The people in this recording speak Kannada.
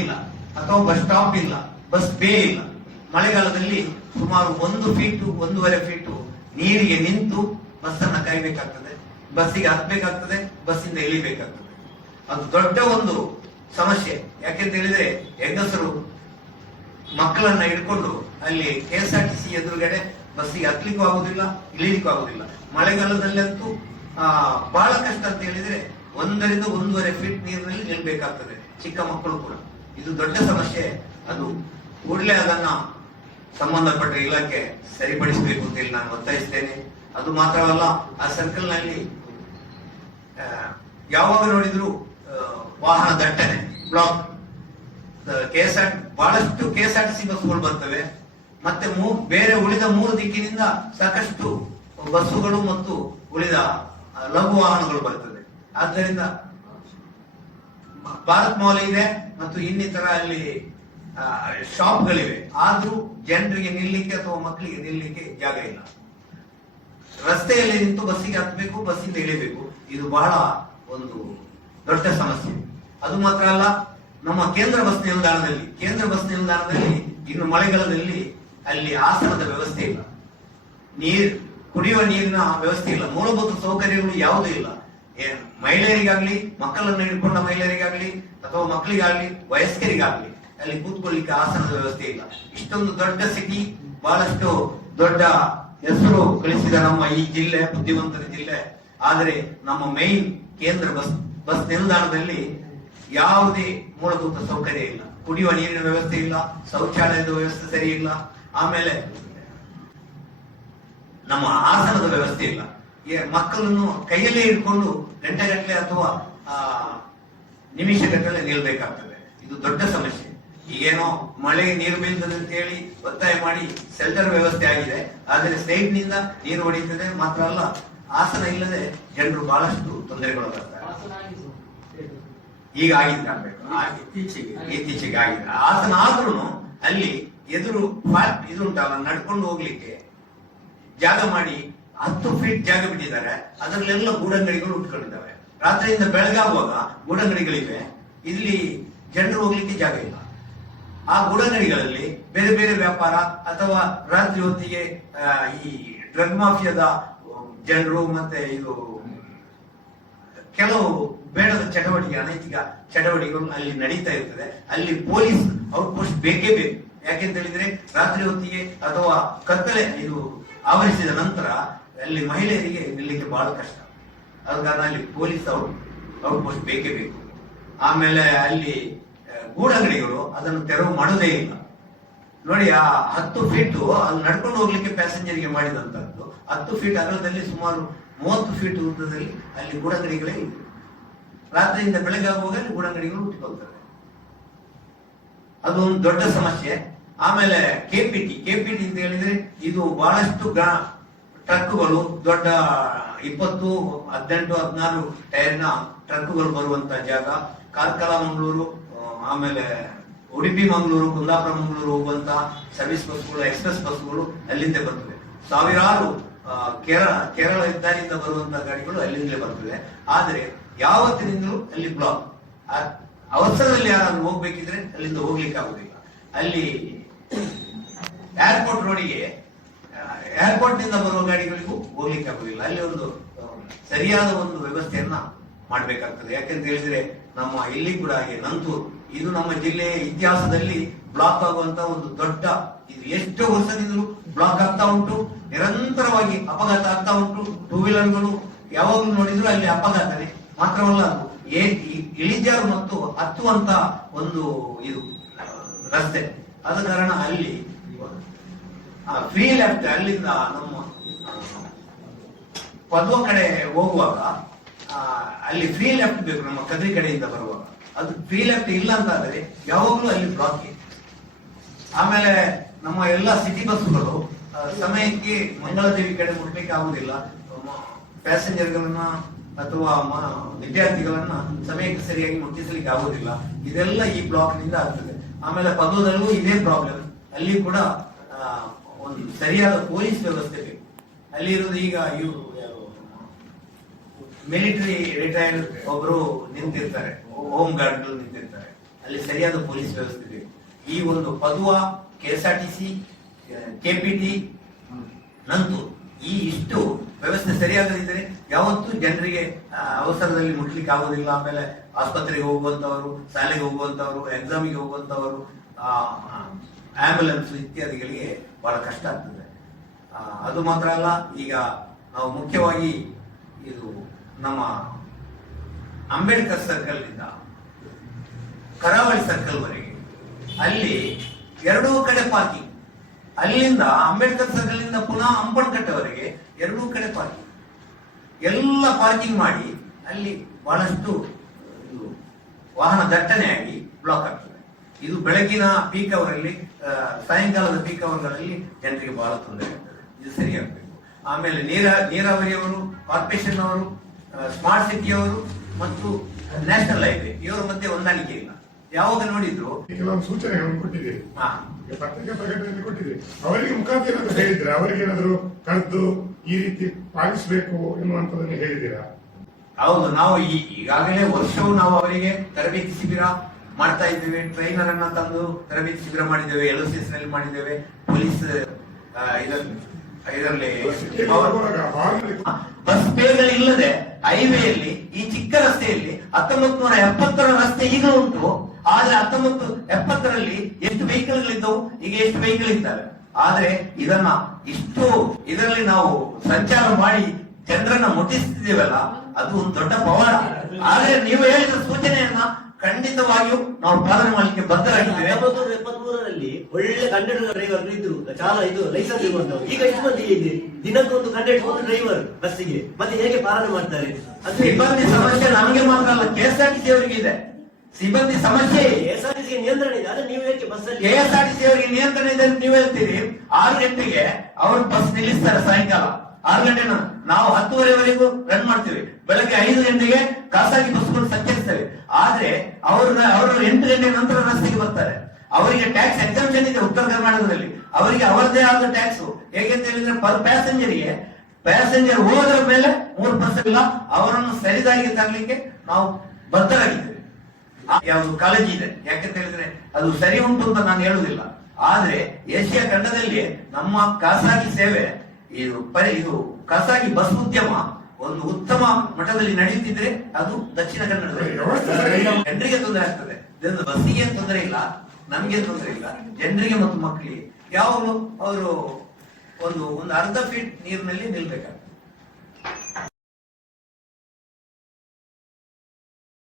ಇಲ್ಲ ಅಥವಾ ಬಸ್ ಸ್ಟಾಪ್ ಇಲ್ಲ, ಬಸ್ ಬೇ ಇಲ್ಲ. ಮಳೆಗಾಲದಲ್ಲಿ ಸುಮಾರು 1 ಫೀಟ್ 1.5 ಫೀಟ್ ನೀರಿಗೆ ನಿಂತು ಬಸ್ ಅನ್ನ ಕಾಯಬೇಕಾಗ್ತದೆ, ಬಸ್ಸಿಗೆ ಹತ್ಬೇಕಾಗ್ತದೆ, ಬಸ್ಸಿಂದ ಇಳಿಬೇಕಾಗ್ತದೆ. ಅದು ದೊಡ್ಡ ಒಂದು ಸಮಸ್ಯೆ. ಯಾಕೆಂತ ಹೇಳಿದ್ರೆ ಹೆಂಗಸರು ಮಕ್ಕಳನ್ನ ಹಿಡ್ಕೊಂಡು ಅಲ್ಲಿ KSRTC ಎದುರುಗಡೆ ಬಸ್ಸಿಗೆ ಹತ್ಲಿಕ್ಕೂ ಆಗುದಿಲ್ಲ, ಇಳಿಲಿಕ್ಕೂ ಆಗುದಿಲ್ಲ. ಮಳೆಗಾಲದಲ್ಲಂತೂ ಬಹಳ ಕಷ್ಟ ಅಂತ ಹೇಳಿದ್ರೆ 1 ರಿಂದ 1.5 ಫೀಟ್ ನೀರಿನಲ್ಲಿ ನಿಲ್ಬೇಕಾಗ್ತದೆ, ಚಿಕ್ಕ ಮಕ್ಕಳು ಕೂಡ. ಇದು ದೊಡ್ಡ ಸಮಸ್ಯೆ. ಅದು ಕೂಡಲೇ ಅದನ್ನ ಸಂಬಂಧಪಟ್ಟ ಇಲಾಖೆ ಸರಿಪಡಿಸಬೇಕು ಅಂತ ಹೇಳಿ ನಾನು ಒತ್ತಾಯಿಸ್ತೇನೆ. ಅದು ಮಾತ್ರವಲ್ಲ, ಆ ಸರ್ಕಲ್ ನಲ್ಲಿ ಯಾವಾಗ ನೋಡಿದ್ರು ವಾಹನ ದಟ್ಟಣೆ, ಬ್ಲಾಕ್. ಬಹಳಷ್ಟು KSRTC ಬಸ್ಗಳು ಬರ್ತವೆ, ಮತ್ತೆ ಬೇರೆ ಉಳಿದ 3 ದಿಕ್ಕಿನಿಂದ ಸಾಕಷ್ಟು ಬಸ್ಸುಗಳು ಮತ್ತು ಉಳಿದ ಲಘು ವಾಹನಗಳು ಬರ್ತದೆ. ಆದ್ದರಿಂದ ಭಾರತ್ ಮಾಲ್ ಇದೆ ಮತ್ತು ಇನ್ನಿತರ ಅಲ್ಲಿ ಶಾಪ್ಗಳಿವೆ, ಆದ್ರೂ ಜನರಿಗೆ ನಿಲ್ಲಿಕ್ಕೆ ಅಥವಾ ಮಕ್ಕಳಿಗೆ ನಿಲ್ಲಿಕ್ಕೆ ಜಾಗ ಇಲ್ಲ. ರಸ್ತೆಯಲ್ಲಿ ನಿಂತು ಬಸ್ಸಿಗೆ ಹತ್ತಬೇಕು, ಬಸ್ಸಿಂದ ಇಳಿಬೇಕು. ಇದು ಬಹಳ ಒಂದು ದೊಡ್ಡ ಸಮಸ್ಯೆ. ಅದು ಮಾತ್ರ ಅಲ್ಲ, ನಮ್ಮ ಕೇಂದ್ರ ಬಸ್ ನಿಲ್ದಾಣದಲ್ಲಿ ಇನ್ನು ಮಳೆಗಾಲದಲ್ಲಿ ಅಲ್ಲಿ ಆಸನದ ವ್ಯವಸ್ಥೆ ಇಲ್ಲ, ಕುಡಿಯುವ ನೀರಿನ ವ್ಯವಸ್ಥೆ ಇಲ್ಲ, ಮೂಲಭೂತ ಸೌಕರ್ಯಗಳು ಯಾವುದೂ ಇಲ್ಲ. ಮಹಿಳೆಯರಿಗಾಗ್ಲಿ, ಮಕ್ಕಳನ್ನು ಹಿಡ್ಕೊಂಡ ಮಹಿಳೆಯರಿಗಾಗ್ಲಿ ಅಥವಾ ಮಕ್ಕಳಿಗಾಗ್ಲಿ, ವಯಸ್ಕರಿಗಾಗ್ಲಿ ಅಲ್ಲಿ ಕೂತ್ಕೊಳ್ಳಿಕ್ಕೆ ಆಸನದ ವ್ಯವಸ್ಥೆ ಇಲ್ಲ. ಇಷ್ಟೊಂದು ದೊಡ್ಡ ಸಿಟಿ, ಬಹಳಷ್ಟು ದೊಡ್ಡ ಹೆಸರು ಗಳಿಸಿದ ನಮ್ಮ ಈ ಜಿಲ್ಲೆ ಬುದ್ಧಿವಂತರ ಜಿಲ್ಲೆ. ಆದರೆ ನಮ್ಮ ಮೈನ್ ಕೇಂದ್ರ ಬಸ್ ನಿಲ್ದಾಣದಲ್ಲಿ ಯಾವುದೇ ಮೂಲಭೂತ ಸೌಕರ್ಯ ಇಲ್ಲ, ಕುಡಿಯುವ ನೀರಿನ ವ್ಯವಸ್ಥೆ ಇಲ್ಲ, ಶೌಚಾಲಯದ ವ್ಯವಸ್ಥೆ ಸರಿ ಇಲ್ಲ, ಆಮೇಲೆ ನಮ್ಮ ಆಸನದ ವ್ಯವಸ್ಥೆ ಇಲ್ಲ. ಮಕ್ಕಳನ್ನು ಕೈಯಲ್ಲೇ ಇಟ್ಕೊಂಡು ಗಂಟೆಗಟ್ಟಲೆ ಅಥವಾ ನಿಮಿಷಗಟ್ಟಲೆ ನಿಲ್ಬೇಕಾಗ್ತದೆ. ಇದು ದೊಡ್ಡ ಸಮಸ್ಯೆ. ಈಗೇನೋ ಮಳೆಗೆ ನೀರು ಬೀಳ್ತದೆ ಅಂತ ಹೇಳಿ ಒತ್ತಾಯ ಮಾಡಿ ಶೆಲ್ಟರ್ ವ್ಯವಸ್ಥೆ ಆಗಿದೆ, ಆದರೆ ಸೈಡ್ ನಿಂದ ನೀರು ಹೊಡೆಯುತ್ತದೆ. ಮಾತ್ರ ಅಲ್ಲ, ಆಸನ ಇಲ್ಲದೆ ಜನರು ಬಹಳಷ್ಟು ತೊಂದರೆಗೊಳಗಾಗ್ತಾರೆ. ಈಗ ಆಗಿದ್ದಾಗಬೇಕು, ಇತ್ತೀಚೆಗೆ ಆಗಿದೆ. ಆಸನ ಆದ್ರೂ ಅಲ್ಲಿ ಎದುರು ಇದು ಉಂಟಲ್ಲ, ನಡ್ಕೊಂಡು ಹೋಗ್ಲಿಕ್ಕೆ ಜಾಗ ಮಾಡಿ 10 ಫೀಟ್ ಜಾಗ ಬಿಟ್ಟಿದ್ದಾರೆ. ಅದರಲ್ಲೆಲ್ಲ ಗೂಡಂಗಡಿಗಳು ಉಟ್ಕೊಂಡಿದ್ದಾವೆ. ರಾತ್ರಿಯಿಂದ ಬೆಳಗಾಗುವಾಗ ಗೂಡಂಗಡಿಗಳಿವೆ, ಇಲ್ಲಿ ಜನರು ಹೋಗ್ಲಿಕ್ಕೆ ಜಾಗ ಇಲ್ಲ. ಆ ಗೂಡಂಗಡಿಗಳಲ್ಲಿ ಬೇರೆ ಬೇರೆ ವ್ಯಾಪಾರ ಅಥವಾ ರಾತ್ರಿ ಹೊತ್ತಿಗೆ ಈ ಡ್ರಗ್ ಮಾಫಿಯಾದ ಜನರು ಮತ್ತೆ ಇದು ಕೆಲವು ಬೇಡದ ಚಟುವಟಿಕೆ, ಅನೈತಿಕ ಚಟುವಟಿಕೆಗಳು ಅಲ್ಲಿ ನಡೀತಾ ಇರ್ತದೆ. ಅಲ್ಲಿ ಪೊಲೀಸ್ ಔಟ್ಪೋಸ್ಟ್ ಬೇಕೇ ಬೇಕು. ಯಾಕೆಂತ ಹೇಳಿದ್ರೆ ರಾತ್ರಿ ಹೊತ್ತಿಗೆ ಅಥವಾ ಕತ್ತಲೆ ಇದು ಆವರಿಸಿದ ನಂತರ ಅಲ್ಲಿ ಮಹಿಳೆಯರಿಗೆ ನಿಲ್ಲಕ್ಕೆ ಬಹಳ ಕಷ್ಟ. ಆದ ಕಾರಣ ಅಲ್ಲಿ ಪೊಲೀಸ್ ಔಟ್ಪೋಸ್ಟ್ ಬೇಕೇ ಬೇಕು. ಆಮೇಲೆ ಅಲ್ಲಿ ಗೂಡಂಗಡಿಗಳು ಅದನ್ನು ತೆರವು ಮಾಡೋದೇ ಇಲ್ಲ. ನೋಡಿ, ಆ 10 ಫೀಟ್ ಅಲ್ಲಿ ನಡ್ಕೊಂಡು ಹೋಗ್ಲಿಕ್ಕೆ ಪ್ಯಾಸೆಂಜರ್ಗೆ ಮಾಡಿದಂತದ್ದು 10 ಫೀಟ್ ಅಗಲದಲ್ಲಿ ಸುಮಾರು 30 ಫೀಟ್ ಉದ್ದದಲ್ಲಿ ಅಲ್ಲಿ ಗೂಡಂಗಡಿಗಳೇ ಇದೆ. ರಾತ್ರಿಯಿಂದ ಬೆಳಗ್ಗೆ ಆಗುವಾಗ ಅಲ್ಲಿ ಗೂಡಂಗಡಿಗಳು ಹುಟ್ಟಿಕೊಳ್ತವೆ. ಅದು ಒಂದು ದೊಡ್ಡ ಸಮಸ್ಯೆ. ಆಮೇಲೆ ಕೆಪಿಟಿ ಅಂತ ಹೇಳಿದ್ರೆ ಇದು ಬಹಳಷ್ಟು ಟ್ರಕ್ಗಳು, ದೊಡ್ಡ 20, 18, 16 ಟೈರ್ನ ಟ್ರಕ್ಗಳು ಬರುವಂತ ಜಾಗ. ಕಾರ್ಕಳ ಮಂಗಳೂರು, ಆಮೇಲೆ ಉಡುಪಿ ಮಂಗಳೂರು, ಕುಂದಾಪುರ ಮಂಗಳೂರು ಹೋಗುವಂತ ಸರ್ವಿಸ್ ಬಸ್ಗಳು, ಎಕ್ಸ್ಪ್ರೆಸ್ ಬಸ್ಗಳು ಅಲ್ಲಿಂದ ಬರ್ತವೆ. ಸಾವಿರಾರು ಕೇರಳ ಹೆದ್ದಾರಿಯಿಂದ ಬರುವಂತ ಗಾಡಿಗಳು ಅಲ್ಲಿಂದಲೇ ಬರ್ತವೆ. ಆದ್ರೆ ಯಾವತ್ತಿನಿಂದಲೂ ಅಲ್ಲಿ ಬ್ಲಾಕ್. ಅವಸರದಲ್ಲಿ ಯಾರಾದ್ರೂ ಹೋಗ್ಬೇಕಿದ್ರೆ ಅಲ್ಲಿಂದ ಹೋಗ್ಲಿಕ್ಕೆ ಆಗುದಿಲ್ಲ. ಅಲ್ಲಿ ಏರ್ಪೋರ್ಟ್ ರೋಡಿಗೆ, ಏರ್ಪೋರ್ಟ್ ನಿಂದ ಬರುವ ಗಾಡಿಗಳಿಗೂ ಹೋಗ್ಲಿಕ್ಕೆ ಆಗುದಿಲ್ಲ. ಅಲ್ಲಿ ಒಂದು ಸರಿಯಾದ ಒಂದು ವ್ಯವಸ್ಥೆಯನ್ನ ಮಾಡ್ಬೇಕಾಗ್ತದೆ. ಯಾಕೆಂತ ಹೇಳಿದ್ರೆ ನಮ್ಮ ಇಲ್ಲಿ ಕೂಡ ಹಾಗೆ ನಂತೂರು, ಇದು ನಮ್ಮ ಜಿಲ್ಲೆಯ ಇತಿಹಾಸದಲ್ಲಿ ಬ್ಲಾಕ್ ಆಗುವಂತ ಒಂದು ದೊಡ್ಡ, ಇದು ಎಷ್ಟು ವರ್ಷದಿಂದಲೂ ಬ್ಲಾಕ್ ಆಗ್ತಾ ಉಂಟು. ನಿರಂತರವಾಗಿ ಅಪಘಾತ ಆಗ್ತಾ ಉಂಟು. 2 ವೀಲರ್ಗಳು ಯಾವಾಗಲೂ ನೋಡಿದ್ರು ಅಲ್ಲಿ ಅಪಘಾತನೇ. ಮಾತ್ರವಲ್ಲ, ಅದು ಇಳಿಜಾರು ಮತ್ತು ಹತ್ತುವಂತ ಒಂದು ಇದು ರಸ್ತೆ. ಆದ ಕಾರಣ ಅಲ್ಲಿ ಫ್ರೀ ಲೆಫ್ಟ್, ಅಲ್ಲಿಂದ ನಮ್ಮ ಪದ್ವ ಕಡೆ ಹೋಗುವಾಗ ಅಲ್ಲಿ ಫ್ರೀ ಲೆಫ್ಟ್ ಬೇಕು, ನಮ್ಮ ಕದ್ರಿ ಕಡೆಯಿಂದ ಬರುವಾಗ. ಅದು ಫ್ರೀ ಲೆಫ್ಟ್ ಇಲ್ಲ ಅಂತಾದ್ರೆ ಯಾವಾಗ್ಲೂ ಅಲ್ಲಿ ಬ್ಲಾಕ್ ಇದೆ. ಆಮೇಲೆ ನಮ್ಮ ಎಲ್ಲ ಸಿಟಿ ಬಸ್ಸುಗಳು ಸಮಯಕ್ಕೆ ಮಂಗಳದೇವಿ ಕಡೆ ಮುಟ್ಲಿಕ್ಕೆ ಆಗುದಿಲ್ಲ. ಪ್ಯಾಸೆಂಜರ್ಗಳನ್ನ ಅಥವಾ ವಿದ್ಯಾರ್ಥಿಗಳನ್ನ ಸಮಯಕ್ಕೆ ಸರಿಯಾಗಿ ಮುಟ್ಟಿಸಲಿಕ್ಕೆ ಆಗುದಿಲ್ಲ. ಇದೆಲ್ಲ ಈ ಬ್ಲಾಕ್ ನಿಂದ ಆಗ್ತದೆ. ಆಮೇಲೆ ಪದದಲ್ಲೂ ಇದೇ ಪ್ರಾಬ್ಲಮ್. ಅಲ್ಲಿ ಕೂಡ ಒಂದು ಸರಿಯಾದ ಪೊಲೀಸ್ ವ್ಯವಸ್ಥೆ ಬೇಕು. ಅಲ್ಲಿ ಇರುವುದು ಈಗ ಇವರು ಮಿಲಿಟರಿ ರಿಟೈರ್ಡ್ ಒಬ್ರು ನಿಂತಿರ್ತಾರೆ, ಹೋಮ್ ಗಾರ್ಡ್ ನಿಂತಿರ್ತಾರೆ. ಅಲ್ಲಿ ಸರಿಯಾದ ಪೊಲೀಸ್ ವ್ಯವಸ್ಥೆ ಬೇಕು. ಈ ಒಂದು ಪದುವ, KSRTC, KPT, ನಂತು ಈ ಇಷ್ಟು ವ್ಯವಸ್ಥೆ ಸರಿಯಾಗದಿದ್ದರೆ ಯಾವತ್ತೂ ಜನರಿಗೆ ಅವಸರದಲ್ಲಿ ಮುಟ್ಲಿಕ್ಕೆ ಆಗೋದಿಲ್ಲ. ಆಮೇಲೆ ಆಸ್ಪತ್ರೆಗೆ ಹೋಗುವಂತವರು, ಶಾಲೆಗೆ ಹೋಗುವಂತವರು, ಎಕ್ಸಾಮಿಗೆ ಹೋಗುವಂತವರು, ಆಂಬ್ಯುಲೆನ್ಸ್ ಇತ್ಯಾದಿಗಳಿಗೆ ಬಹಳ ಕಷ್ಟ ಆಗ್ತದೆ. ಅದು ಮಾತ್ರ ಅಲ್ಲ, ಈಗ ನಾವು ಮುಖ್ಯವಾಗಿ ಇದು ನಮ್ಮ ಅಂಬೇಡ್ಕರ್ ಸರ್ಕಲ್ ನಿಂದ ಕರಾವಳಿ ಸರ್ಕಲ್ ವರೆಗೆ ಅಲ್ಲಿ ಎರಡೂ ಕಡೆ ಪಾರ್ಕಿಂಗ್. ಅಲ್ಲಿಂದ ಅಂಬೇಡ್ಕರ್ ಸರ್ಕಲ್ ಇಂದ ಪುನಃ ಅಂಪಣಕಟ್ಟೆವರೆಗೆ ಎರಡೂ ಕಡೆ ಪಾರ್ಕಿಂಗ್, ಎಲ್ಲ ಪಾರ್ಕಿಂಗ್ ಮಾಡಿ ಅಲ್ಲಿ ಬಹಳಷ್ಟು ವಾಹನ ದಟ್ಟಣೆಯಾಗಿ ಬ್ಲಾಕ್ ಆಗ್ತದೆ. ಇದು ಬೆಳಗಿನ ಪೀಕ್ ಅವರಲ್ಲಿ, ಸಾಯಂಕಾಲದ ಪೀಕ್ ಅವರ್ಗಳಲ್ಲಿ ಜನರಿಗೆ ಬಹಳ ತೊಂದರೆ ಆಗ್ತದೆ. ಇದು ಸರಿಯಾಗಬೇಕು. ಆಮೇಲೆ ನೀರಾವರಿಯವರು, ಕಾರ್ಪೊರೇಷನ್ ಅವರು, ಸ್ಮಾರ್ಟ್ ಸಿಟಿಯವರು ಮತ್ತು ನ್ಯಾಷನಲ್ ಹೈವೇ ಇವರ ಮಧ್ಯೆ ಹೊಂದಾಣಿಕೆ ಇಲ್ಲ. ಯಾವಾಗ ನೋಡಿದ್ರು ಕೆಲವೊಂದು ಸೂಚನೆಗಳನ್ನು ಕೊಟ್ಟಿದ್ದೀರಿ, ಪತ್ರಿಕಾ ಪ್ರಕಟಣೆಯಲ್ಲಿ ಕೊಟ್ಟಿದ್ದೀರಿ. ಅವರಿಗೆ ಮುಖಾಂತರ ಏನಾದ್ರು ಹೇಳಿದ್ರೆ, ಅವರಿಗೆ ಏನಾದ್ರು ಕಳೆದು ಈ ರೀತಿ ಪಾಲಿಸಬೇಕು ಎನ್ನುವಂಥದ್ದನ್ನು ಹೇಳಿದ್ದೀರಾ? ಹೌದು, ನಾವು ಈಗಾಗಲೇ ವರ್ಷವೂ ನಾವು ಅವರಿಗೆ ತರಬೇತಿ ಶಿಬಿರ ಮಾಡ್ತಾ ಇದ್ದೇವೆ. ಟ್ರೈನರ್ ಅನ್ನ ತಂದು ತರಬೇತಿ ಶಿಬಿರ ಮಾಡಿದ್ದೇವೆ, LOCS ನಲ್ಲಿ ಮಾಡಿದ್ದೇವೆ. ಪೊಲೀಸ್ ಇದರಲ್ಲಿ ಬಸ್ ಬೇಗಳಿಲ್ಲದೆ ಹೈವೇಯಲ್ಲಿ ಈ ಚಿಕ್ಕ ರಸ್ತೆಯಲ್ಲಿ 1970ರ ರಸ್ತೆ ಈಗ ಉಂಟು. ಆದ್ರೆ 1970ರಲ್ಲಿ ಎಷ್ಟು ವೆಹಿಕಲ್ಗಳಿದ್ದವು, ಈಗ ಎಷ್ಟು ವೆಹಿಕಲ್ ಇದ್ದಾವೆ. ಆದ್ರೆ ಇದರಲ್ಲಿ ನಾವು ಸಂಚಾರ ಮಾಡಿ ಜನರನ್ನ ಮುಟ್ಟಿಸ್ತಿದ್ದೇವಲ್ಲ, ಅದು ಒಂದು ದೊಡ್ಡ ಪವಾಡ. ಆದ್ರೆ ನೀವು ಹೇಳಿದ ಸೂಚನೆಯನ್ನ ಖಂಡಿತವಾಗಿಯೂ ನಾವು ಪಾಲನೆ ಮಾಡಲಿಕ್ಕೆ ಬದ್ಧರಾಗಿದ್ದೇವೆ. 1973ರಲ್ಲಿ ಒಳ್ಳೆ ಕಂಡಕ್ಟರ್ ಡ್ರೈವರ್ ಇದ್ರು, ಇದು ಲೈಸೆನ್ಸ್ ಇರುವಂತವ್ರು. ಈಗ ಎಷ್ಟು ಮಂದಿ ಇದೆ? ದಿನಕ್ಕೊಂದು ಕಂಡಕ್ಟರ್, ಒಂದು ಡ್ರೈವರ್ ಬಸ್ಸಿಗೆ. ಮತ್ತೆ ಹೇಗೆ ಪಾಲನೆ ಮಾಡ್ತಾರೆ? ಸಿಬ್ಬಂದಿ ಸಮಸ್ಯೆ ನಮಗೆ ಮಾತ್ರ ಅಲ್ಲ, KSRTC ಅವರಿಗೆ ಇದೆ ಸಿಬ್ಬಂದಿ ಸಮಸ್ಯೆ. KSRTC ನಿಯಂತ್ರಣ ಇದೆ, ಆದ್ರೆ ನೀವು ಹೇಗೆ ಬಸ್ಸಲ್ಲಿ? KSRTC ಅವರಿಗೆ ನಿಯಂತ್ರಣ ಇದೆ ಅಂತ ನೀವು ಹೇಳ್ತೀರಿ. 6 ಗಂಟೆಗೆ ಅವರು ಬಸ್ ನಿಲ್ಲಿಸ್ತಾರೆ, ಸಾಯಂಕಾಲ 6 ಗಂಟೆ. ನಾವು 10:30ವರೆಗೂ ರನ್ ಮಾಡ್ತೀವಿ. ಬೆಳಗ್ಗೆ 5 ಗಂಟೆಗೆ ಖಾಸಗಿ ಬಸ್ಗಳು ಸಂಚರಿಸ್ತವೆ. ಆದ್ರೆ ಅವರು 8 ಗಂಟೆ ನಂತರ ರಸ್ತೆಗೆ ಬರ್ತಾರೆ. ಅವರಿಗೆ ಟ್ಯಾಕ್ಸ್ ಎಕ್ಸಾಮ್ಷನ್ ಇದೆ ಉತ್ತರ ಕರ್ನಾಟಕದಲ್ಲಿ. ಅವರಿಗೆ ಅವರದೇ ಆದ ಟ್ಯಾಕ್ಸ್. ಹೇಗೆಂತ ಹೇಳಿದ್ರೆ ಪರ್ ಪ್ಯಾಸೆಂಜರ್ ಹೋದ್ರ ಮೇಲೆ 3% ಇಲ್ಲ. ಅವರನ್ನು ಸರಿದಾರಿಗೆ ತರಲಿಕ್ಕೆ ನಾವು ಬದ್ಧರಾಗಿದ್ದೇವೆ. ಯಾವುದು ಕಾಳಜಿ ಇದೆ, ಯಾಕಂತ ಹೇಳಿದ್ರೆ ಅದು ಸರಿ ಉಂಟು ಅಂತ ನಾನು ಹೇಳುವುದಿಲ್ಲ. ಆದ್ರೆ ಏಷ್ಯಾ ಖಂಡದಲ್ಲಿ ನಮ್ಮ ಖಾಸಗಿ ಸೇವೆ, ಇದು ಖಾಸಗಿ ಬಸ್ ಉದ್ಯಮ ಒಂದು ಉತ್ತಮ ಮಟ್ಟದಲ್ಲಿ ನಡೆಯುತ್ತಿದ್ರೆ ಅದು ದಕ್ಷಿಣ ಕನ್ನಡದಲ್ಲಿ. ಜನರಿಗೆ ತೊಂದರೆ ಆಗ್ತದೆ, ಬಸ್ಸಿಗೆ ತೊಂದರೆ ಇಲ್ಲ, ನಮ್ಗೆ ತೊಂದರೆ ಇಲ್ಲ, ಜನರಿಗೆ ಮತ್ತು ಮಕ್ಕಳಿಗೆ. ಯಾವಾಗಲೂ ಅವರು ಒಂದು ಅರ್ಧ ಫೀಟ್ ನೀರಿನಲ್ಲಿ ನಿಲ್ಬೇಕಾಗ್ತದೆ.